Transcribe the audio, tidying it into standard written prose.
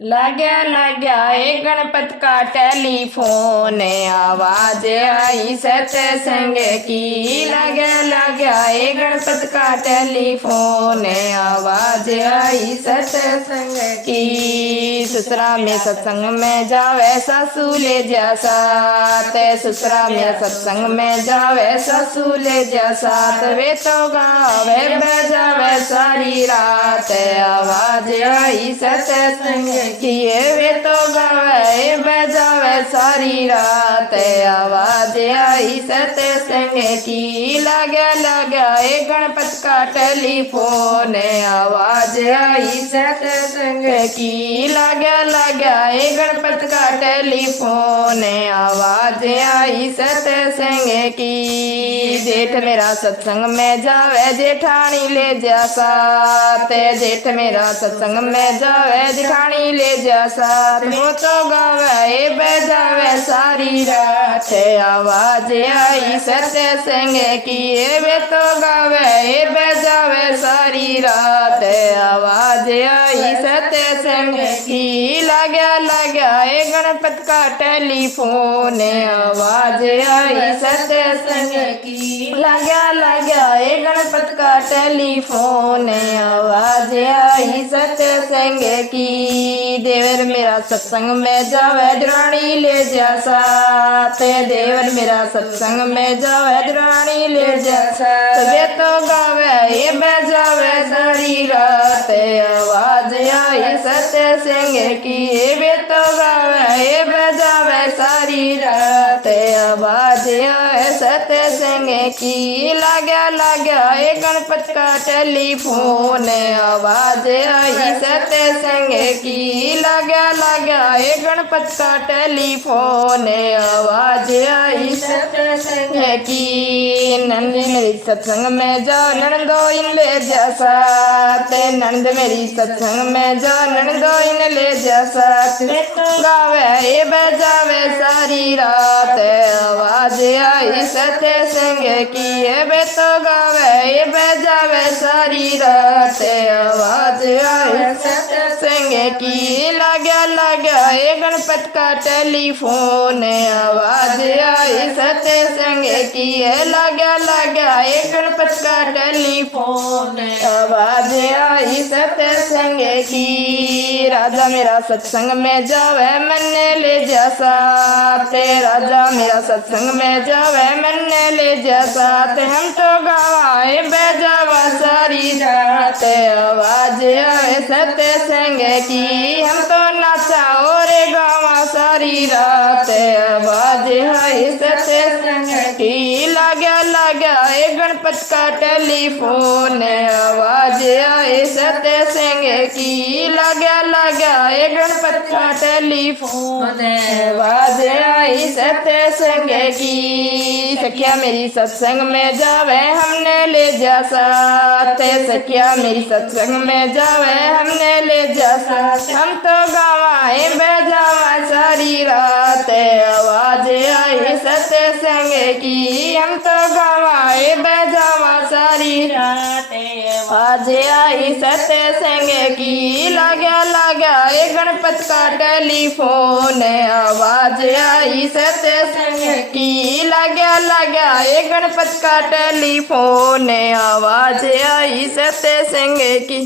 लग गया एक गणपत का टेलीफोन, आवाज आई सत्संग की। लग गया एक गणपत का टेलीफोन, आवाज आई सत्संग की। ससुरा में सत्संग में जावे सासू ले जा साथ, ससुरा में सत्संग में जावे सासू ले जा साथ। वे तो गावे बजावे सारी रात, आवाज आई सत्संग किए। वे तो गावे बजावे सारी रात, आवाज आई सत्संग की। लगा एक गणपत का टेलीफोन, आवाज आई सत्संग की। लगा एक गणपत का टेलीफोन, आवाज आई सत्संग की। जेठ मेरा सत्संग में जावे जेठानी ले जा साथ, जेठ मेरा सत्संग में जावे जेठानी ले जा साथ। वो तो गावे बजावे सारी रात, आवाज आई सत्संग की। वे तो गावे बजावे सारी रात, आवाज आई सत्संग की। लगा एक गणपत का टेलीफोन, आवाज आई सत्संग की। लगा एक गणपत का टेलीफोन, आवाज आई सत्संग की। देवर मेरा सत्संग में जावे दुरानी ले जा साथ, देवर मेरा सत्संग में जावे दुरानी ले जा साथ। वे तो गावे बजावे सारी रात, आवाज आई सत्संग की। वे तो गावे बजावे सारी रात, आवाज आई सत्संग की। लगा एक गणपत का टेलीफोन, आवाज आई सत्संग की। लगा एक गणपत का टेलीफोन, आवाज आई सत्संग की। नंद मेरी सत्संग में जा नंदो इन ले जा साथ, नंद मेरी सत्संग में जा नंदो इन ले जा साथ। गावे बजावे सारी रात, आवाज आई सत्संग की। वे तो गावे बजावे सारी रात, आवाज आई सत्संग की। लगा एक गणपत का टेलीफोन, आवाज आई सत्संग की। लगा एक गणपत का टेलीफोन, आवाज आई सत्संग की। राजा मेरा सत्संग में जावे मन ले जा साथ, राजा मेरा सत्संग में जावे मन ले जा साथ। हम तो गवाए बजावा सारी रात, आवाज आए सत्संग की। हम तो नाचा और गावा सारी रात, आवाज आए सत्संग की। लगा एक गणपत का टेलीफोन, आवाज आए सत्संग की। लगा एक गणपत का टेलीफोन, आवाज आई सत्संग की। सखिया मेरी सत्संग में जावे हमने ले जा साथ, सखिया मेरी सत्संग में जावे हमने ले जा साथ। हम तो गवाए बजावा सारी रात, आवाज आई सत्संग की। हम तो गवाए बजावा सारी रात, आवाज आई सत्संग की। लगा एक गणपत का टेलीफोन, आवाज आई सत्संग की। लगा एक गणपत का टेलीफोन, आवाज आई सत्संग की।